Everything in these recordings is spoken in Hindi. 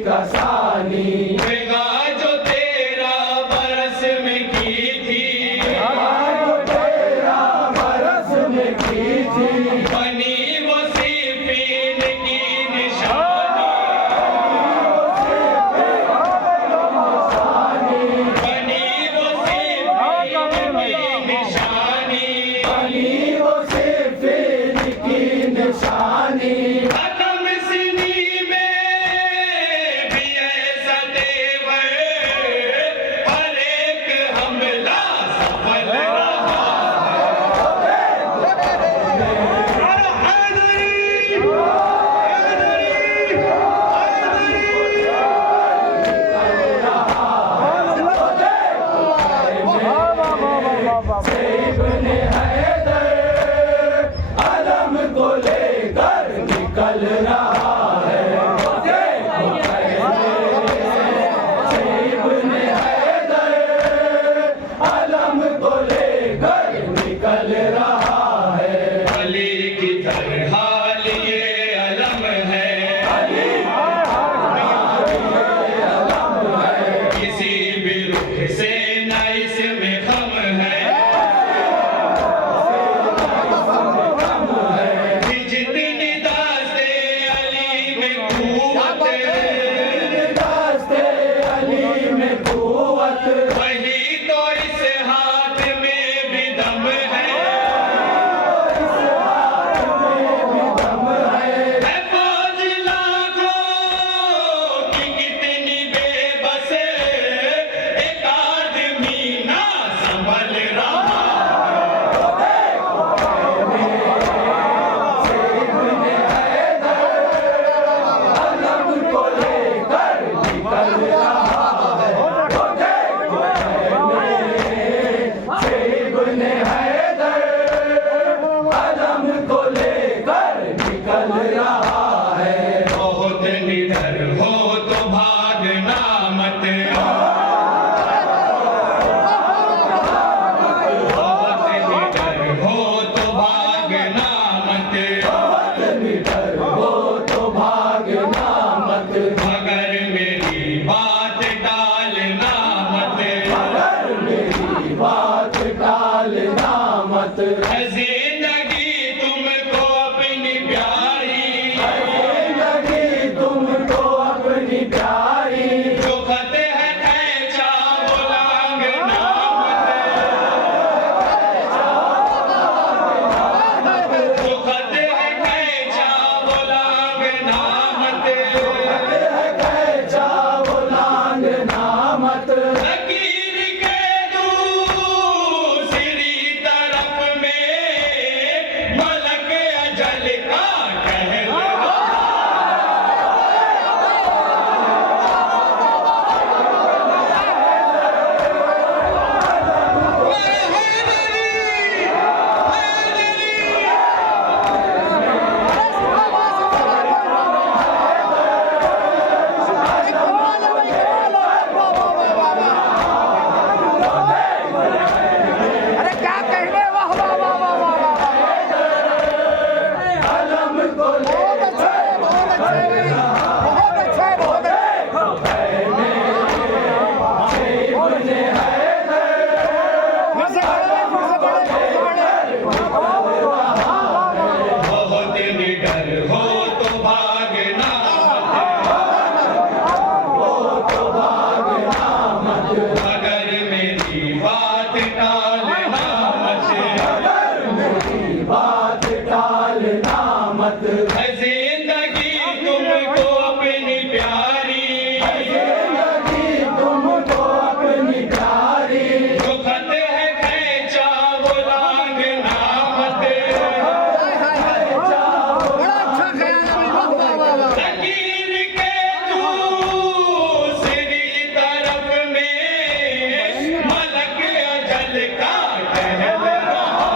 कसानी बेगा जो 13 बरस में की थी, जो 13 बरस में की थी, बनी वो सिर्फीन की निशानी, बनी वो सिर्फीन की निशानी, बनी वो सिर्फीन की निशानी। खत्म सिनी में भी ऐसा तेवर, हर एक हमला सफल रहा इब्ने हैदर अलम को लेकर निकल रहा है। इब्ने हैदर अलम को लेकर निकल रहा है। अली की तरह लिए अलम है, किसी भी रुख से न इसमें गम है, जितनी दास्ते अली में कुव्वत, दास्ते अली में कुव्वत, वही तो इस हाथ में भी दम है। है फौज लाखों की कितनी बेबस, एक आदमी ना संभल रहा। अलम को लेकर निकल रहा है। इब्ने हैदर अलम को लेकर निकल रहा है। बहुत निडर हो तो भागना मत, बहुत निडर हो तो भागना मत, निडर हो तो भागना मत, मगर मेरी बात टालना मत। मगर मेरी बात टालना मत। है जिंदगी तुमको अपनी प्यारी, लगी तुमको अपनी प्यारी, जो खत है खैचा वो लांघना मत, जो खत है खैचा वो लांघना मत। कैचा वो लांघना मत। लकीर के दूसरी तरफ में मलक अजल का कहर रहा। अरे क्या कहने, वाह वाह वाह वाह वाह वाह, अलम को बहुत अच्छे, बहुत अच्छे, बहुत अच्छे, बहुत अच्छे। इब्ने हैदर फिर से खड़े, फिर से खड़े, फिर से खड़े। बहुत निडर हो तो भागना मत, मगर मेरी बात टालना मत। बात टालना मत। है जिंदगी तुमको अपनी प्यारी, लगी तुमको अपनी प्यारी, जो खत है खैचा वो लांघना मत। बड़ा अच्छा ख्याल है, वाह वाह वाह वाह। लकीर के दूसरी तरफ में मलक अजल का कहर रहा।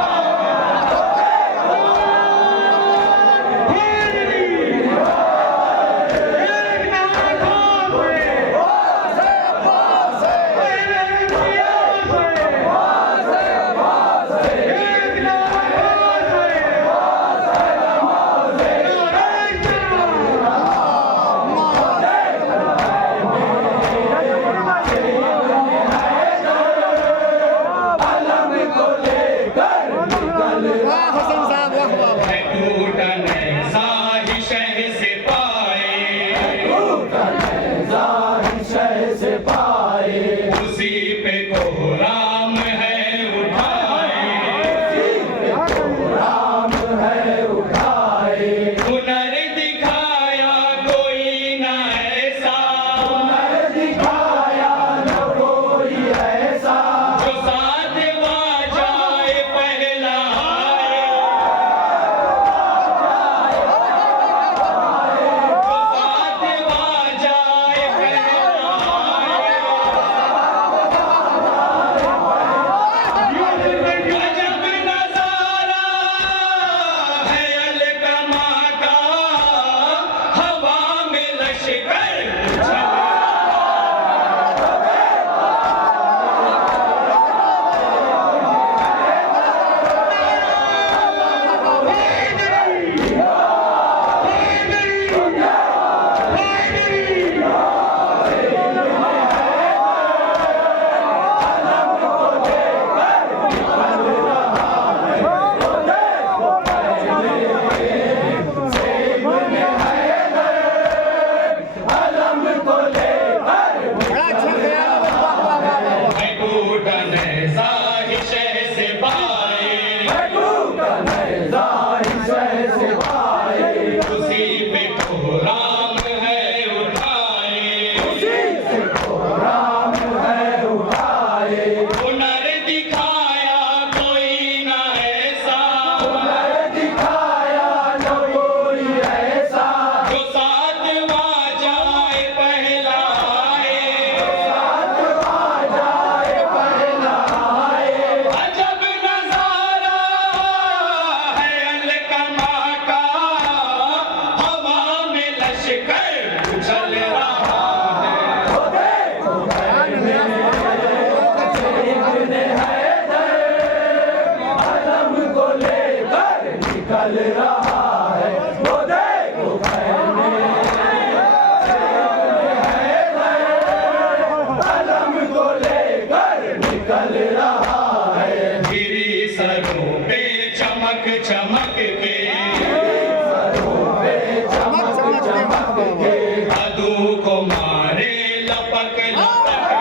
के अदू को मारे लपक लपक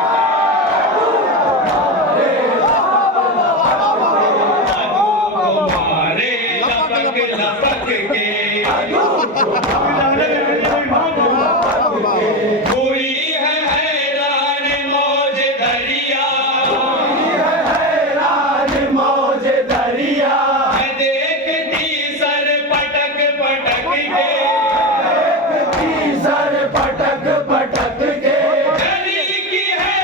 अदू को मारे लपक लपक के हुई है हैरान मौज दरिया हैरान मौज दरिया देखती सर पटक पटक के सर पटक पटक के गली की है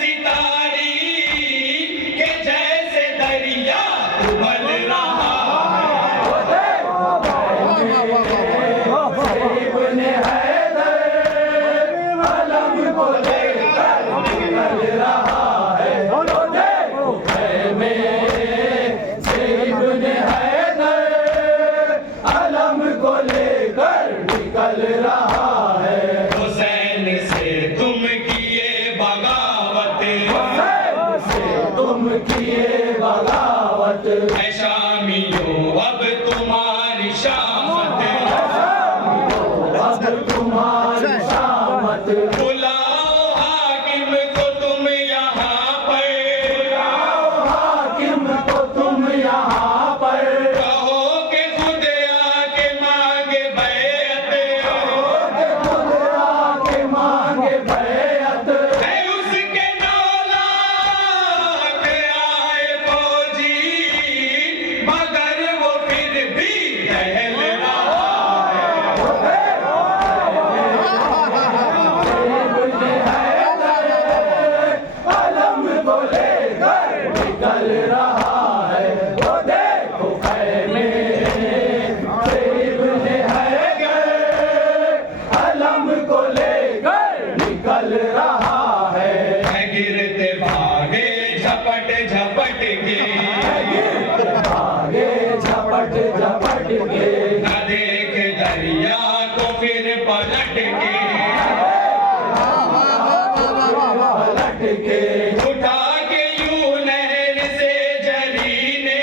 सितारी के जैसे दरिया उबल रहा इब्ने हैदर अलम को लेकर निकल रहा है देखो में से इब्ने हैदर अलम को लेकर निकल रहा है हुसैन से तुम किए बगावत से तुम किए बगावत है शामियों अब तुम्हारी शामत अब तुम्हारी शामत बुलाओ हाकिम को तुम यहाँ पर हाकिम को तुम यहाँ पर कहो कि खुद आके मांगे बैत खुद आके मांगे बैअत है उसके नौला के आए फौजी मगर वो फिर भी टहल रहा इब्ने हैदर अलम को लेकर निकल रहा है वो देखो खैमे से इब्ने हैदर अलम को लेकर निकल रहा है गिरते भागे झपट झपट के आगे झपट झपट के न देख दरिया को फिर पलट के पलट के उठा के यूं नहर से जरी ने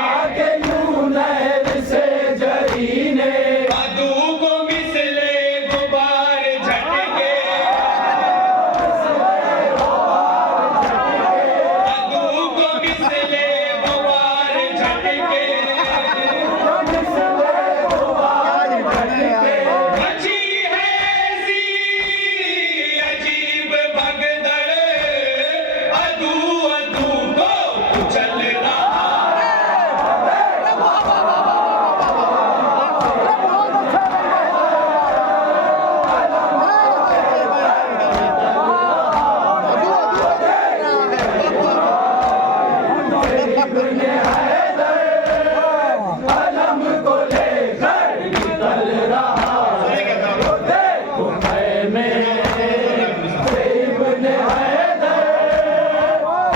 आके यूं नहर से जरी ने अदू को मिसले गुबार झटके अदू को मिसले गुबार झटके बची है ऐसी अजीब भगदड़ अदू अदू को चल रहा इब्ने हैदर अलम को लेकर निकल रहा है देखो खैमे से इब्ने हैदर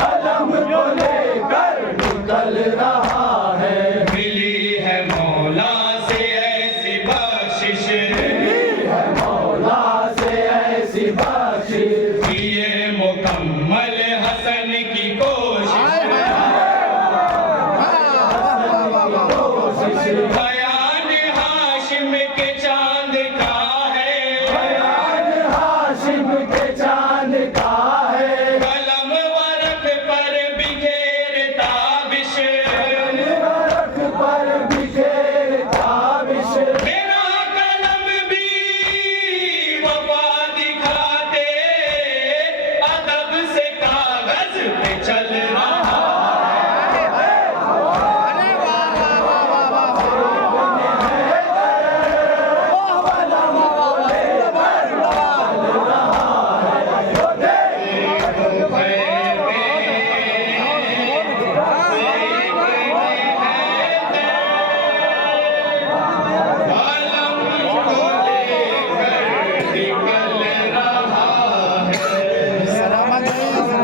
अलम को लेकर निकल रहा है मिली है मौला से ऐसी बख्शिश है मौला से ऐसी बख्शिश किए मुकम्मल हसन की कोशिश कोशिश है